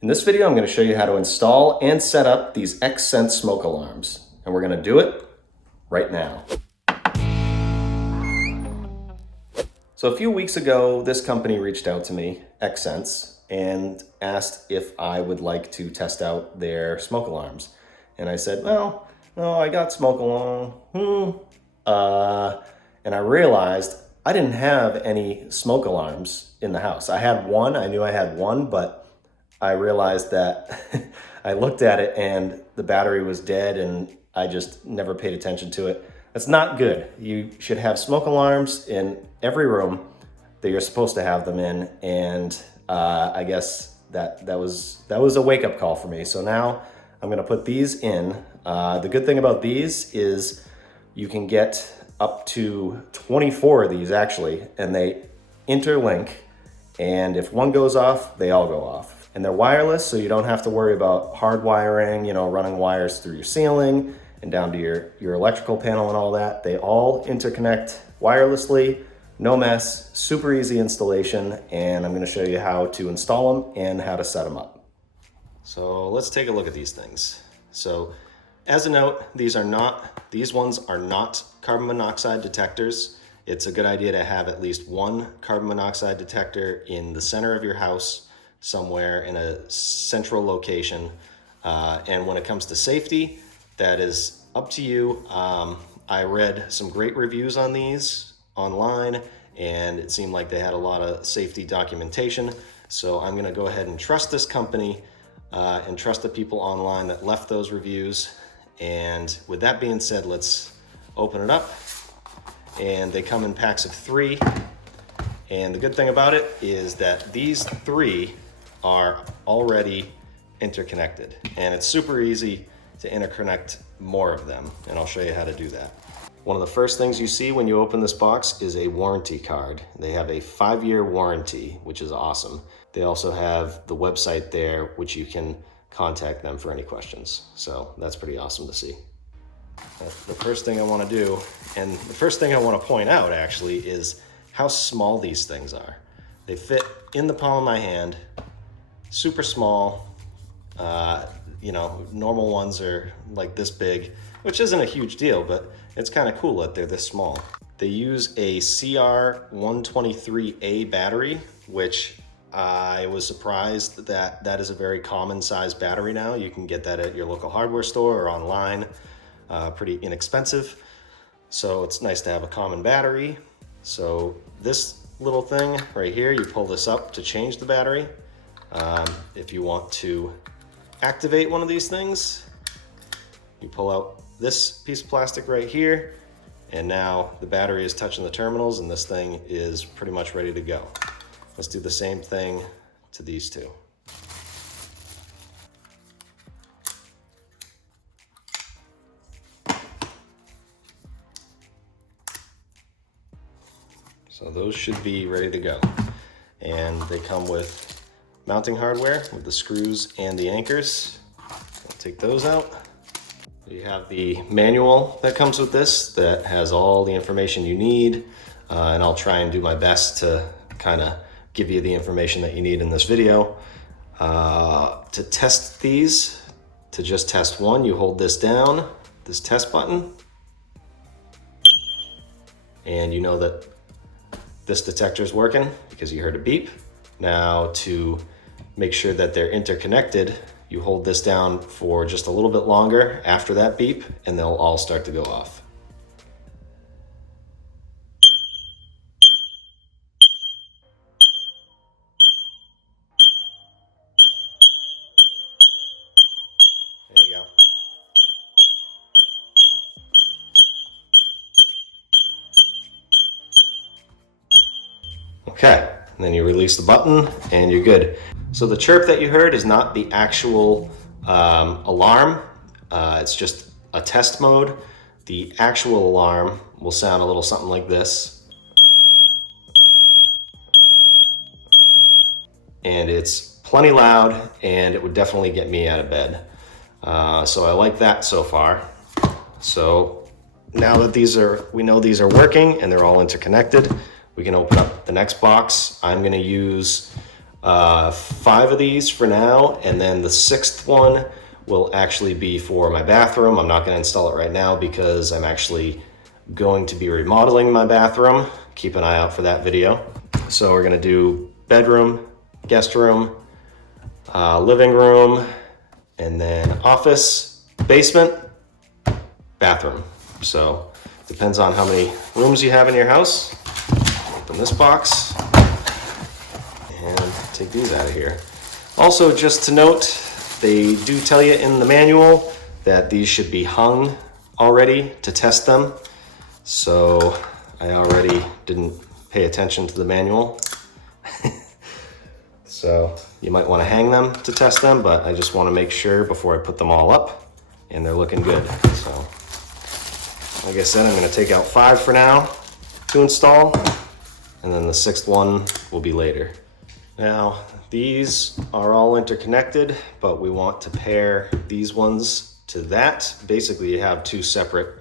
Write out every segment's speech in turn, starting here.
In this video, I'm going to show you how to install and set up these X-Sense smoke alarms, and we're going to do it right now. So a few weeks ago, this company reached out to me, X-Sense, and asked if I would like to test out their smoke alarms. And I said, well, no, I got smoke alarm. And I realized I didn't have any smoke alarms in the house. I had one, I knew I had one, but I realized that I looked at it and the battery was dead and I just never paid attention to it. That's not good. You should have smoke alarms in every room that you're supposed to have them in. And I guess that was a wake-up call for me. So now I'm gonna put these in. The good thing about these is you can get up to 24 of these actually, and they interlink. And if one goes off, they all go off. And they're wireless, so you don't have to worry about hardwiring, running wires through your ceiling and down to your electrical panel and all that. They all interconnect wirelessly, no mess, super easy installation, and I'm gonna show you how to install them and how to set them up. So let's take a look at these things. So as a note, these ones are not carbon monoxide detectors. It's a good idea to have at least one carbon monoxide detector in the center of your house, somewhere in a central location. And when it comes to safety, that is up to you. I read some great reviews on these online, and it seemed like they had a lot of safety documentation. So I'm gonna go ahead and trust this company and trust the people online that left those reviews. And with that being said, let's open it up. And they come in packs of 3. And the good thing about it is that these 3 are already interconnected, and it's super easy to interconnect more of them, and I'll show you how to do that. One of the first things you see when you open this box is a warranty card. They have a 5-year warranty, which is awesome. They also have the website there, which you can contact them for any questions. So that's pretty awesome to see. The first thing I want to do, and the first thing I want to point out actually, is how small these things are. They fit in the palm of my hand, super small. Normal ones are like this big, which isn't a huge deal, but it's kind of cool that they're this small. They use a CR123A battery, which I was surprised that is a very common size battery now. You can get that at your local hardware store or online, pretty inexpensive. So it's nice to have a common battery. So this little thing right here, you pull this up to change the battery. If you want to activate one of these things, you pull out this piece of plastic right here, and now the battery is touching the terminals and this thing is pretty much ready to go. Let's do the same thing to these two. So those should be ready to go. And they come with mounting hardware with the screws and the anchors. I'll take those out. You have the manual that comes with this that has all the information you need. And I'll try and do my best to kind of give you the information that you need in this video. To test these, to just test one, you hold this down, this test button, and you know that this detector is working because you heard a beep. Now to make sure that they're interconnected, you hold this down for just a little bit longer after that beep, and they'll all start to go off. There you go. Okay, and then you release the button and you're good. So the chirp that you heard is not the actual alarm. It's just a test mode. The actual alarm will sound a little something like this. And it's plenty loud, and it would definitely get me out of bed. So I like that so far. So now that we know these are working and they're all interconnected, we can open up the next box. I'm gonna use 5 of these for now, and then the 6th one will actually be for my bathroom. I'm not going to install it right now because I'm actually going to be remodeling my bathroom. Keep an eye out for that video. So we're going to do bedroom, guest room, living room, and then office, basement, bathroom. So depends on how many rooms you have in your house. Open this box and take these out of here. Also, just to note, they do tell you in the manual that these should be hung already to test them. So I already didn't pay attention to the manual. So you might want to hang them to test them, but I just want to make sure before I put them all up, and they're looking good. So like I said, I'm going to take out 5 for now to install, and then the 6th one will be later. Now, these are all interconnected, but we want to pair these ones to that. Basically, you have 2 separate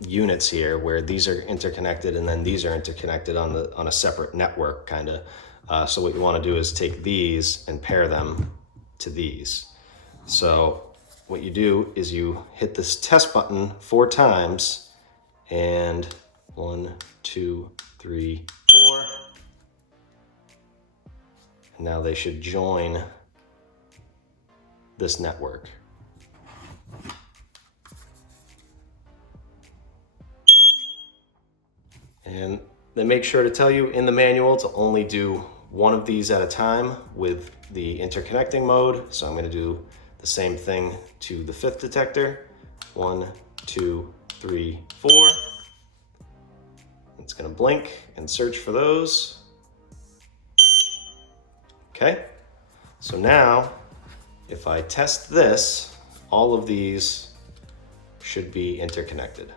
units here where these are interconnected and then these are interconnected on a separate network, kind of. So what you want to do is take these and pair them to these. So what you do is you hit this test button 4 times, and 1, 2, 3, 4. And now they should join this network. And they make sure to tell you in the manual to only do one of these at a time with the interconnecting mode. So I'm going to do the same thing to the 5th detector. 1, 2, 3, 4. It's going to blink and search for those. Okay, so now if I test this, all of these should be interconnected.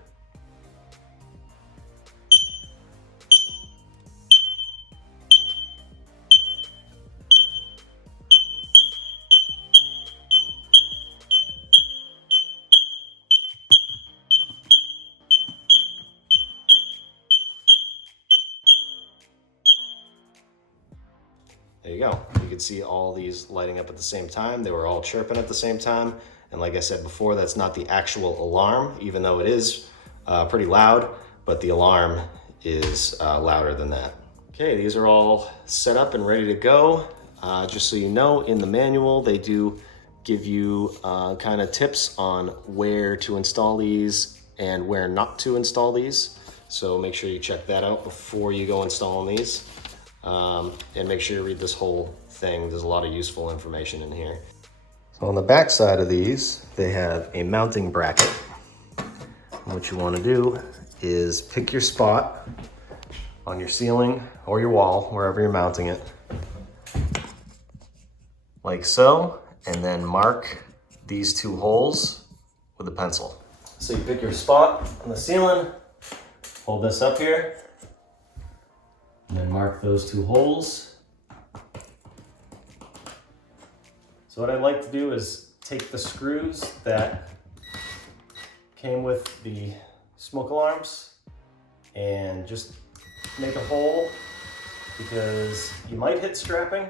There you go. You can see all these lighting up at the same time. They were all chirping at the same time. And like I said before, that's not the actual alarm, even though it is pretty loud, but the alarm is louder than that. Okay, these are all set up and ready to go. Just so you know, in the manual, they do give you kind of tips on where to install these and where not to install these. So make sure you check that out before you go installing these. And make sure you read this whole thing. There's a lot of useful information in here. So on the back side of these, they have a mounting bracket. And what you want to do is pick your spot on your ceiling or your wall, wherever you're mounting it, like so, and then mark these 2 holes with a pencil. So you pick your spot on the ceiling, hold this up here, and then mark those 2 holes. So what I'd like to do is take the screws that came with the smoke alarms and just make a hole, because you might hit strapping.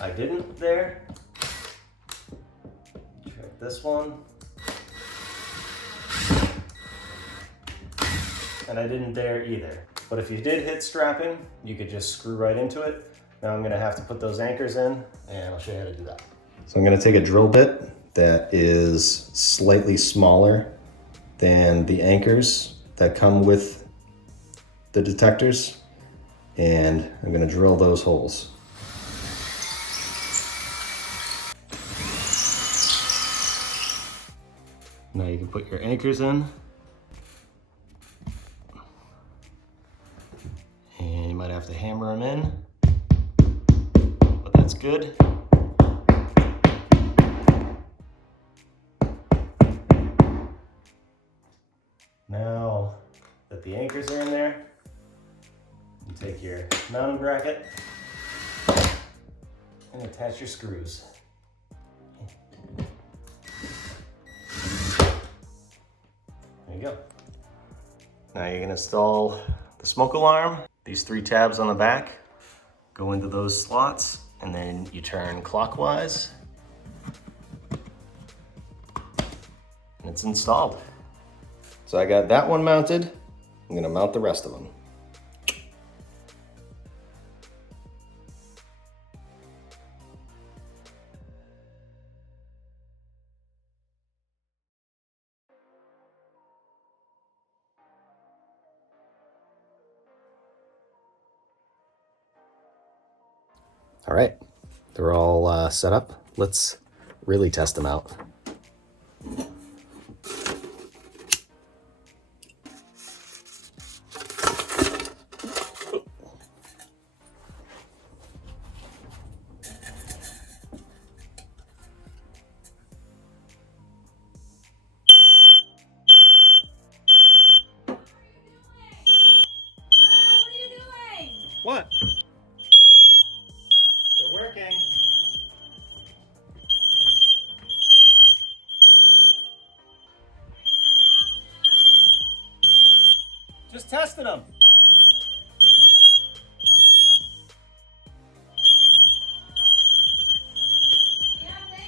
I didn't there. Check this one. And I didn't there either. But if you did hit strapping, you could just screw right into it. Now I'm gonna have to put those anchors in, and I'll show you how to do that. So I'm gonna take a drill bit that is slightly smaller than the anchors that come with the detectors, and I'm gonna drill those holes. Now you can put your anchors in. And you might have to hammer them in, but that's good. Now that the anchors are in there, you take your mounting bracket and attach your screws. There you go. Now you can install the smoke alarm. These 3 tabs on the back go into those slots, and then you turn clockwise, and it's installed. So I got that one mounted. I'm gonna mount the rest of them. All right, they're all set up. Let's really test them out. What? They're working. Just testing them.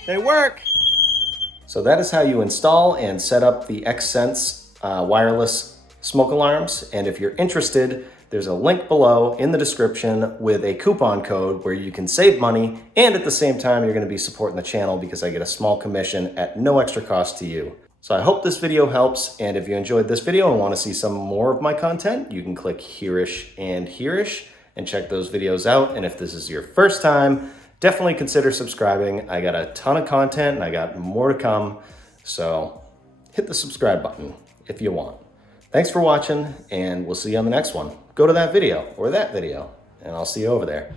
They work. So that is how you install and set up the Xsense wireless smoke alarms. And if you're interested, there's a link below in the description with a coupon code where you can save money, and at the same time, you're gonna be supporting the channel because I get a small commission at no extra cost to you. So I hope this video helps, and if you enjoyed this video and wanna see some more of my content, you can click here-ish and here-ish and check those videos out. And if this is your first time, definitely consider subscribing. I got a ton of content and I got more to come. So hit the subscribe button if you want. Thanks for watching, and we'll see you on the next one. Go to that video or that video, and I'll see you over there.